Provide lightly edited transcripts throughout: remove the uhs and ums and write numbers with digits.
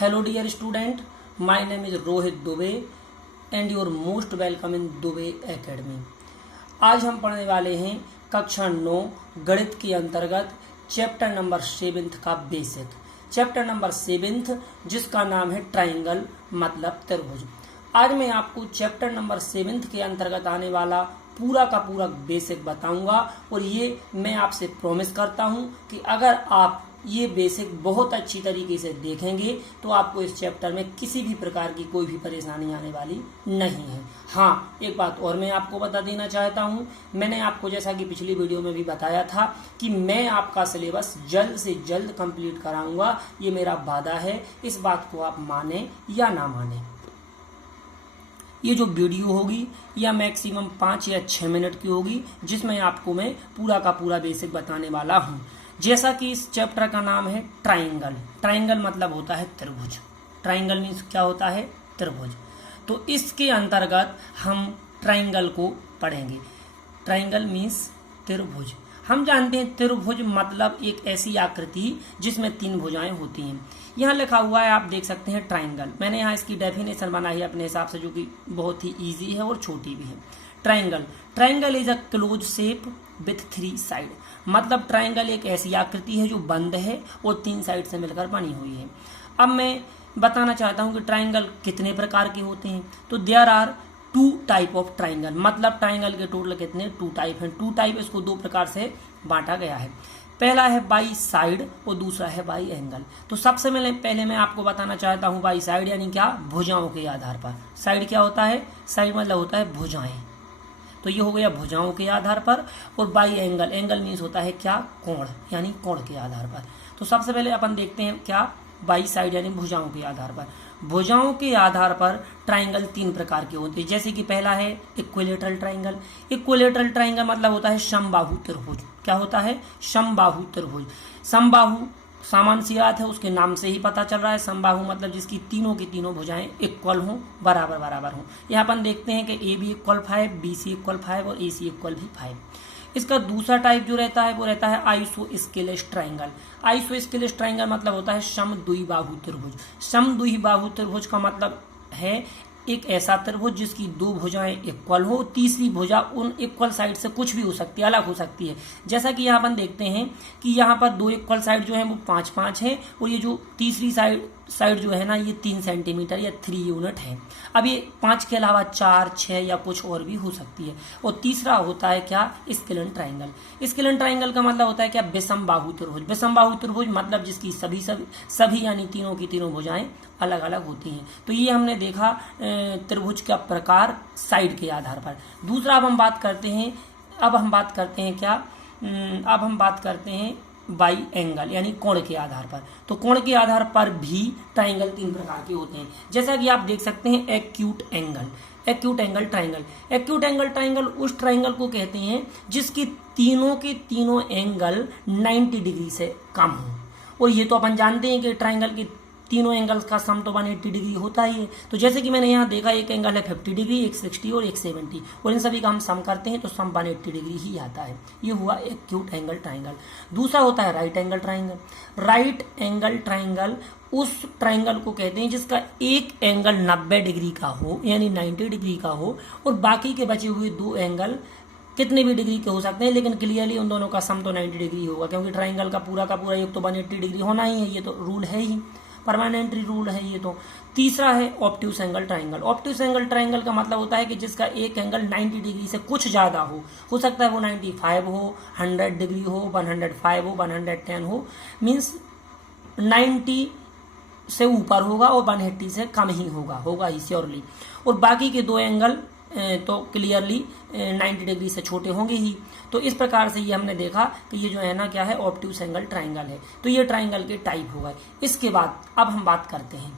Hello dear student, my name is Rohit Dubey and your most welcome in Dubey academy. आज हम पढ़ने वाले हैं कक्षा 9 गणित के अंतर्गत चैप्टर नंबर 7 का बेसिक। चैप्टर नंबर 7 जिसका नाम है ट्राइंगल मतलब त्रिभुज। आज मैं आपको चैप्टर नंबर 7 के अंतर्गत आने वाला पूरा का पूरा बेसिक बताऊंगा और ये मैं आपसे प्रॉमिस करता हूं कि अगर आप ये बेसिक बहुत अच्छी तरीके से देखेंगे तो आपको इस चैप्टर में किसी भी प्रकार की कोई भी परेशानी आने वाली नहीं है। हाँ, एक बात और मैं आपको बता देना चाहता हूँ, मैंने आपको जैसा कि पिछली वीडियो में भी बताया था कि मैं आपका सिलेबस जल्द से जल्द कंप्लीट कराऊंगा। ये मेरा वादा है, इस बात को आप माने या ना माने। ये जो वीडियो होगी या मैक्सिमम 5 या 6 मिनट की होगी, जिसमें आपको मैं पूरा का पूरा बेसिक बताने वाला हूँ। जैसा कि इस चैप्टर का नाम है ट्राइंगल। ट्राइंगल मतलब होता है त्रिभुज। ट्राइंगल मीन्स क्या होता है? त्रिभुज। तो इसके अंतर्गत हम ट्राइंगल को पढ़ेंगे। ट्राइंगल मीन्स त्रिभुज। हम जानते हैं त्रिभुज मतलब एक ऐसी आकृति जिसमें 3 भुजाएं होती हैं। यहाँ लिखा हुआ है, आप देख सकते हैं ट्राइंगल। मैंने यहाँ इसकी डेफिनेशन बनाई है अपने हिसाब से, जो कि बहुत ही इजी है और छोटी भी है। Triangle, triangle is a close shape with 3 side. मतलब ट्राइंगल एक ऐसी आकृति है जो बंद है और 3 साइड से मिलकर बनी हुई है। अब मैं बताना चाहता हूँ कि ट्राइंगल कितने प्रकार के होते हैं। तो there are 2 type of triangle. मतलब ट्राइंगल के टोटल कितने? 2 टाइप हैं। 2 टाइप, इसको 2 प्रकार से बांटा गया है। पहला है बाई साइड और दूसरा है बाई एंगल। तो सबसे पहले मैं आपको बताना चाहता हूँ बाई साइड यानी क्या? भुजाओं के आधार पर। साइड क्या होता है? साइड मतलब होता है भुजाएं। तो ये हो गया भुजाओं के आधार पर। और बाई एंगल, एंगल मीन्स होता है क्या? कोण, यानी कोण के आधार पर। तो सबसे पहले अपन देखते हैं क्या? बाई साइड यानी भुजाओं के आधार पर। भुजाओं के आधार पर ट्राइंगल 3 प्रकार के होते हैं। जैसे कि पहला है इक्विलेटरल ट्राइंगल। इक्विलेटरल ट्राइंगल मतलब होता है समबाहु त्रिभुज। क्या होता है? समबाहु त्रिभुज। समबाहु सामान्य सी बात है, उसके नाम से ही पता चल रहा है। समबाहु मतलब जिसकी तीनों की तीनों भुजाएं इक्वल हों, बराबर बराबर हों। यहाँ अपन देखते हैं कि A B equal 5, B C equal 5 और ए सी इक्वल भी 5। इसका दूसरा टाइप जो रहता है वो रहता है आइसोस्केलेस ट्राइंगल। आइसोस्केलेस ट्राइंगल मतलब होता है समद्विबाहु त्रिभुज। समद्विबाहु त्रिभुज का मतलब है एक ऐसा त्रिभुज जिसकी 2 भुजाएं इक्वल हो, तीसरी भुजा उन इक्वल साइड से कुछ भी हो सकती है, अलग हो सकती है। जैसा कि यहाँ अपन देखते हैं कि यहाँ पर 2 इक्वल साइड जो है वो 5-5 है और ये जो तीसरी साइड जो है ना, ये 3 सेंटीमीटर या 3 यूनिट है। अब ये 5 के अलावा 4, 6 या कुछ और भी हो सकती है। और तीसरा होता है क्या? Scalene triangle. स्केलन ट्राइंगल का मतलब होता है क्या? विषमबाहु त्रिभुज। विषमबाहु त्रिभुज मतलब जिसकी सभी यानी तीनों की तीनों भुजाएं अलग अलग होती हैं। तो ये हमने देखा त्रिभुज का प्रकार साइड के आधार पर। दूसरा अब हम बात करते हैं क्या? अब हम बात करते हैं बाई एंगल यानी कोण के आधार पर। तो कोण के आधार पर भी ट्राइंगल 3 प्रकार के होते हैं। जैसा कि आप देख सकते हैं acute angle, acute angle triangle. Acute angle triangle उस ट्राइंगल को कहते हैं जिसकी तीनों के तीनों एंगल 90 डिग्री से कम हो। और ये तो अपन जानते हैं कि ट्राइंगल की तीनों एंगल्स का सम तो 180 डिग्री होता ही है। तो जैसे कि मैंने यहाँ देखा, एक एंगल है 50 डिग्री, एक 60 और एक 70, और इन सभी का हम सम करते हैं तो सम 180 डिग्री ही आता है। ये हुआ एक्यूट एंगल ट्राइंगल। दूसरा होता है right angle triangle. Right angle triangle उस ट्राइंगल को कहते हैं जिसका एक एंगल 90 डिग्री का हो यानी 90 डिग्री का हो और बाकी के बचे हुए 2 एंगल कितने भी डिग्री के हो सकते हैं, लेकिन क्लियरली उन दोनों का सम तो 90 डिग्री होगा, क्योंकि ट्राइंगल का पूरा एक तो 180 डिग्री होना ही है। ये तो रूल है ही, परमानेंट रूल है ये तो। तीसरा है obtuse angle triangle. Obtuse angle triangle का मतलब होता है कि जिसका एक एंगल 90 डिग्री से कुछ ज्यादा हो सकता है वो 95 हो, 100 डिग्री हो, 105 हो, 110 हो, मीन्स 90 से ऊपर होगा और 180 से कम ही होगा ही श्योरली। और बाकी के 2 एंगल तो क्लियरली 90 डिग्री से छोटे होंगे ही। तो इस प्रकार से ये हमने देखा कि ये जो है ना क्या है? ऑब्ट्यूस एंगल ट्राइंगल है। तो ये ट्राइंगल के टाइप हो गए। इसके बाद अब हम बात करते हैं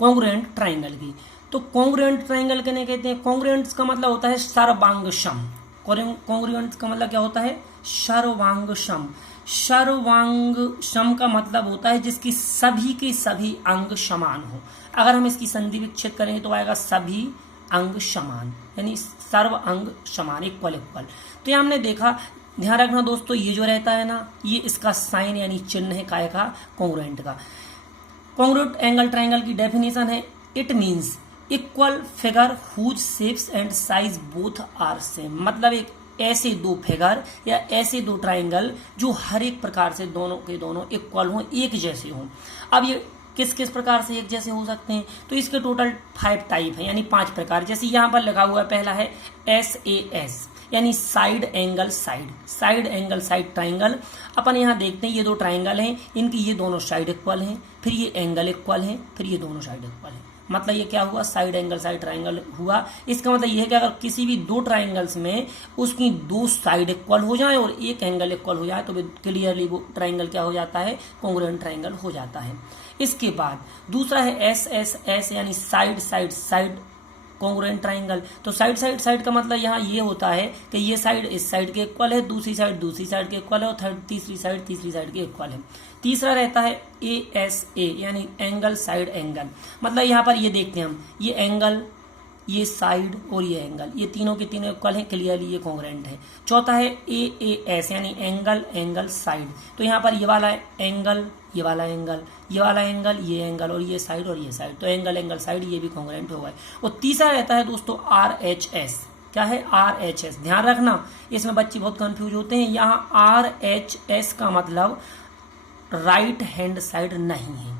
कॉन्ग्रुएंट ट्राइंगल की। तो कॉन्ग्रुएंट ट्राइंगल किन्हें कहते हैं? कॉन्ग्रुएंट का मतलब होता है सर्वांग सम। कॉन्ग्रुएंट का मतलब क्या होता है? सर्वांग सम। सर्वांग सम का मतलब होता है जिसकी सभी के सभी अंग समान हो। अगर हम इसकी संधि विच्छेद करेंगे तो आएगा सभी अंग समान, यानी सर्व अंग समान, इक्वल। तो ये हमने देखा, ध्यान रखना दोस्तों, ये जो रहता है ना, ये इसका साइन यानी चिन्ह है काय का? कॉन्ग्रुएंट का। कॉन्ग्रुएंट एंगल ट्राइंगल की डेफिनेशन है, it means equal figure whose shapes and size both are same. मतलब एक ऐसे दो फिगर या ऐसे दो ट्राइंगल जो हर एक प्रकार से दोनों के दोनों इक्वल हों, एक जैसे हों। अब ये किस किस प्रकार से एक जैसे हो सकते हैं, तो इसके टोटल 5 टाइप हैं, यानी 5 प्रकार। जैसे यहाँ पर लिखा हुआ है, पहला है SAS यानी side angle side angle side triangle. अपन यहाँ देखते हैं ये दो ट्राइंगल हैं, इनकी ये दोनों साइड इक्वल हैं, फिर ये एंगल इक्वल हैं, फिर ये दोनों साइड इक्वल हैं। मतलब ये क्या हुआ, साइड एंगल साइड ट्राइंगल हुआ। इसका मतलब ये है कि अगर किसी भी दो ट्राइंगल्स में उसकी दो साइड इक्वल हो जाए और एक एंगल इक्वल हो जाए तो क्लियरली वो ट्राइंगल क्या हो जाता है, कॉन्ग्रुएंट ट्राइंगल हो जाता है। इसके बाद दूसरा है SSS यानी side side side congruent triangle. तो साइड साइड साइड का मतलब यहाँ ये होता है कि ये साइड इस साइड के इक्वल है, दूसरी साइड के इक्वल है, और तीसरी साइड के इक्वल है। तीसरा रहता है ASA यानी एंगल साइड एंगल। मतलब यहाँ पर ये देखते हैं हम, ये एंगल, ये साइड और ये एंगल, ये तीनों के तीनों इक्वल हैं, क्लियरली ये कॉन्ग्रुएंट है। चौथा है AAS यानी एंगल एंगल साइड। तो यहाँ पर ये वाला एंगल, ये वाला एंगल, ये वाला एंगल, ये एंगल और ये साइड और ये साइड, तो एंगल एंगल साइड ये भी कॉन्ग्रुएंट होगा। और तीसरा रहता है दोस्तों RHS। क्या है RHS, ध्यान रखना इसमें बच्चे बहुत कंफ्यूज होते हैं। यहाँ RHS का मतलब राइट हैंड साइड नहीं है,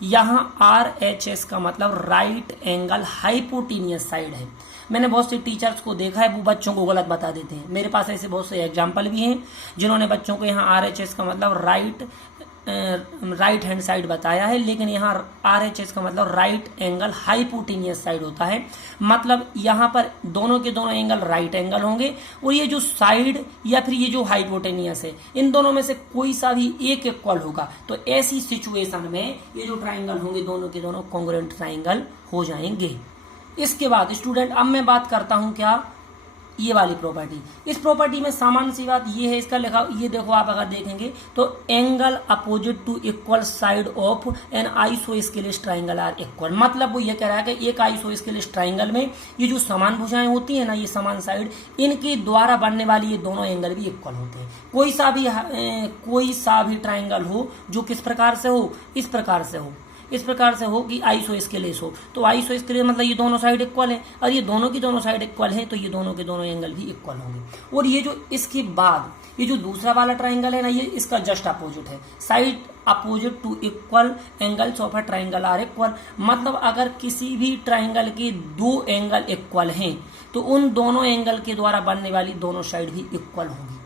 यहाँ RHS का मतलब राइट एंगल हाइपोटेनियस साइड है। मैंने बहुत से टीचर्स को देखा है वो बच्चों को गलत बता देते हैं। मेरे पास ऐसे बहुत से एग्जाम्पल भी हैं जिन्होंने बच्चों को यहाँ RHS का मतलब राइट हैंड साइड बताया है, लेकिन यहाँ RHS का मतलब राइट एंगल हाइपोटेनियस साइड होता है। मतलब यहाँ पर दोनों के दोनों एंगल राइट एंगल होंगे और ये जो साइड या फिर ये जो हाइपोटेनियस है, इन दोनों में से कोई सा भी एक इक्वल होगा। तो ऐसी सिचुएशन में ये जो ट्राइंगल होंगे दोनों के दोनों कॉन्ग्रुएंट ट्राइंगल हो जाएंगे। इसके बाद स्टूडेंट अब मैं बात करता हूं क्या, ये वाली प्रॉपर्टी। इस प्रॉपर्टी में सामान्य सी बात ये है, इसका लिखा ये देखो, आप अगर देखेंगे तो angle opposite to equal side of an isosceles triangle are equal. मतलब वो ये कह रहा है कि एक आइसोस्केलेस ट्राइंगल में ये जो समान भुजाएं होती है ना, ये समान साइड, इनके द्वारा बनने वाली ये दोनों एंगल भी इक्वल होते हैं। कोई सा भी ट्राइंगल हो जो किस प्रकार से हो, इस प्रकार से हो कि आइसोस्केलेस हो। तो आइसोस्केलेस मतलब ये दोनों साइड इक्वल है, और ये दोनों की दोनों साइड इक्वल है, तो ये दोनों के दोनों एंगल भी इक्वल होंगे। और ये जो इसके बाद ये जो दूसरा वाला ट्राइंगल है ना, ये इसका जस्ट अपोजिट है, side opposite to equal angles of a triangle are equal. मतलब अगर किसी भी ट्राइंगल के दो एंगल इक्वल हैं तो उन दोनों एंगल के द्वारा बनने वाली दोनों साइड भी इक्वल होंगी।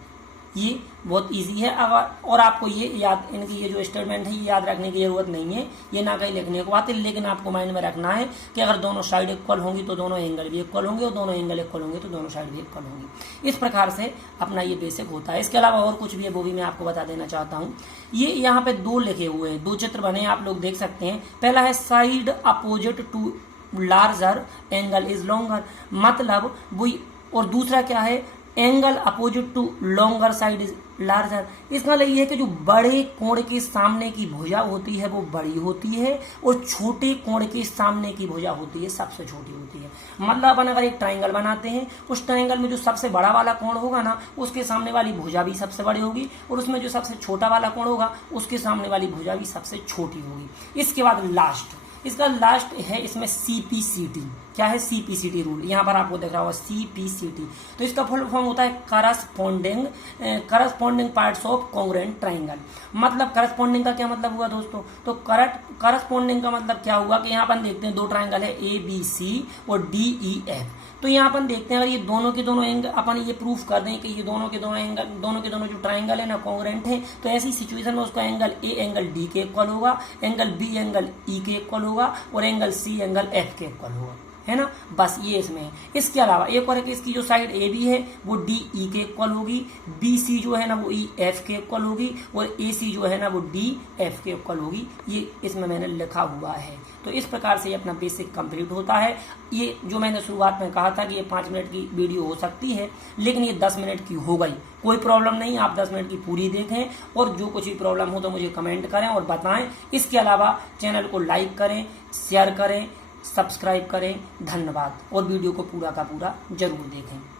ये बहुत इजी है। अगर और आपको ये याद, इनकी ये जो स्टेटमेंट है ये याद रखने की जरूरत नहीं है, ये ना कहीं लिखने को आते, लेकिन आपको माइंड में रखना है कि अगर दोनों साइड इक्वल होंगी तो दोनों एंगल भी इक्वल होंगे, और दोनों एंगल इक्वल होंगे तो दोनों साइड भी इक्वल होंगी। इस प्रकार से अपना ये बेसिक होता है। इसके अलावा और कुछ भी है वो भी मैं आपको बता देना चाहता हूँ। ये यहाँ पे दो लिखे हुए हैं, दो चित्र बने, आप लोग देख सकते हैं। पहला है side opposite to larger angle is longer, मतलब वो, और दूसरा क्या है, angle opposite to longer side is larger. इसका मतलब ये है कि जो बड़े कोण के सामने की भुजा होती है वो बड़ी होती है, और छोटे कोण के सामने की भुजा होती है सबसे छोटी होती है। मतलब अपन अगर एक ट्राइंगल बनाते हैं, उस ट्राइंगल में जो सबसे बड़ा वाला कोण होगा ना, उसके सामने वाली भुजा भी सबसे बड़ी होगी, और उसमें जो सबसे छोटा वाला कोण होगा उसके सामने वाली भुजा भी सबसे छोटी होगी। इसके बाद लास्ट, इसका लास्ट है इसमें CPCT। क्या है CPCT रूल, यहाँ पर आपको दिख रहा होगा CPCT। तो इसका फुल फॉर्म होता है corresponding parts of congruent triangle. मतलब करस्पॉन्डिंग का क्या मतलब हुआ दोस्तों, तो करस्पॉन्डिंग का मतलब क्या हुआ कि यहाँ पर देखते हैं दो ट्राइंगल है ABC और DEF। तो यहाँ पर देखते हैं अगर ये दोनों के दोनों एंगल, अपन ये प्रूफ कर दें कि ये दोनों के दोनों एंगल, दोनों के दोनों जो ट्राइंगल है ना कॉन्ग्रुएंट है, तो ऐसी सिचुएशन में उसका एंगल A एंगल D के इक्वल होगा, एंगल B एंगल E के इक्वल होगा, और एंगल C एंगल F के इक्वल होगा, है ना। बस ये इसमें है। इसके अलावा एक और है कि इसकी जो साइड AB है वो DE के इक्वल होगी, BC जो है ना वो EF के इक्वल होगी, और AC जो है ना वो DF के इक्वल होगी। ये इसमें मैंने लिखा हुआ है। तो इस प्रकार से ये अपना बेसिक कंप्लीट होता है। ये जो मैंने शुरुआत में कहा था कि ये 5 मिनट की वीडियो हो सकती है, लेकिन ये 10 मिनट की हो गई, कोई प्रॉब्लम नहीं, आप 10 मिनट की पूरी देखें, और जो कुछ भी प्रॉब्लम हो तो मुझे कमेंट करें और बताएं। इसके अलावा चैनल को लाइक करें, शेयर करें, सब्सक्राइब करें। धन्यवाद, और वीडियो को पूरा का पूरा जरूर देखें।